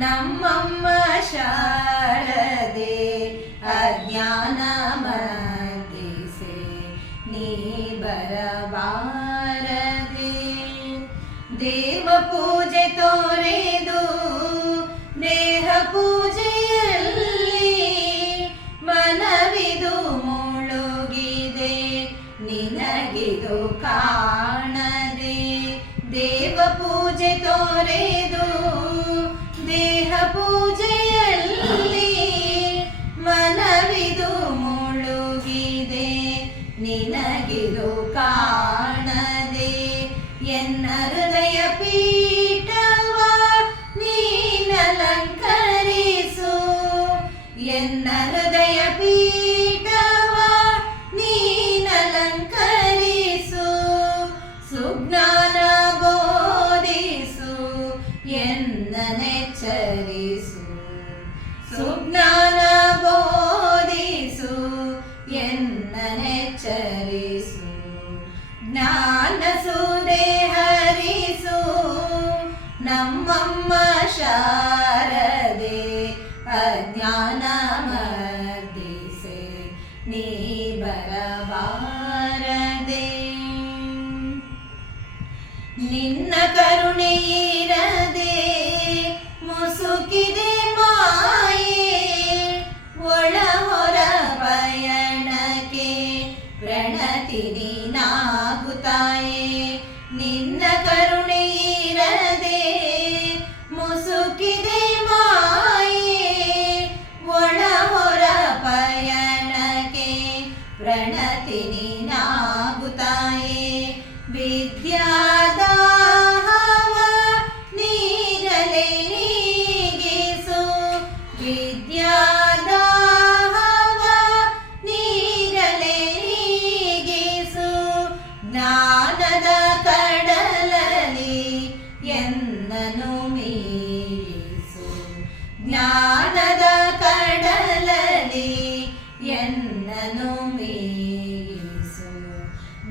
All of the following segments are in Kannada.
ನಮ್ಮಮ್ಮ ಶಾರದೆ ಅಜ್ಞಾನ ಮಗ್ಗಿಸೆ ನೀ ಬರಬಾರದೆ. ದೇವ ಪೂಜೆ ತೋರೆದು ದೇಹ ಪೂಜೆಯಲ್ಲಿ ಮನವಿದು ಮುಳುಗಿದೆ ನಿನಗಿದು ಕಾಣದೆ. ದೇವ ಪೂಜೆ ತೋರೆದು ದೇಹ ಪೂಜೆಯಲ್ಲಿ ಮನವಿದು ಮುಳುಗಿದೆ ನಿನಗಿದು ಕಾಣದೆ. ಎನ್ನ ಹೃದಯ ಪೀಠವ ನೀನಲಂಕರಿಸು, ಎನ್ನ ಹೃದಯ ಪೀಠವ ನೀನಲಂಕರಿಸು. ಸುಜ್ಞಾನ ಬೋಧಿಸು ಎನ್ನನೆಚ್ಚರಿಸು, ಸುಜ್ಞಾನ ಬೋಧಿಸು ಎನ್ನನೆಚ್ಚರಿಸು. ಜ್ಞಾನ ಸುಧೆ ಹರಿಸು ನಮ್ಮಮ್ಮ ಶಾರದೆ ಅಜ್ಞಾನ ಮರ್ದಿಸೆ ನೀ ಬರಬಾರದೆ. ನಿನ್ನ ಕರುಣೆ ಇರದೆ ಮುಸುಕಿದೆ ಮಾಯೆ, ಒಳ ಹೊರ ಪಯಣಕ್ಕೆ ಪ್ರಣತಿ ನೀನಾಗುತ್ತಾಯೆ. ನಿನ್ನ ಕರುಣೆ ಇರದೆ ಮುಸುಕಿದೆ ಮಾಯೆ, ಒಳ ಹೊರ ಪಯಣಕ್ಕೆ ಪ್ರಣತಿ ನೀನಾಗುತ್ತಾಯೆ. ವಿದ್ಯಾದಾಹವ ನೀರಲೆ ನೀಗಿಸು, ವಿದ್ಯಾದಾಹವ ನೀರಲೆ ನೀಗಿಸು. ಜ್ಞಾನದ ಕಡಲಲ್ಲಿ ಎನ್ನನು ಮೀರಿಸು, ಜ್ಞಾನದ ಕಡಲಲ್ಲಿ ಎನ್ನನು ಮೀರಿಸು.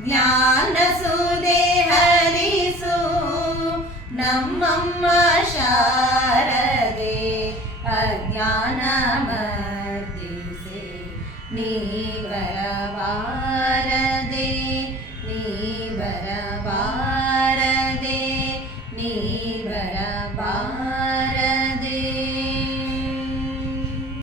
ಜ್ಞಾನ ಸುಧೆ ಹರಿಸು ನಮ್ಮಮ್ಮ ಶಾರದೆ ಅಜ್ಞಾನ ಮರ್ದಿಸೆ ನೀ ಬರಬಾರದೆ, ನೀ ಬರ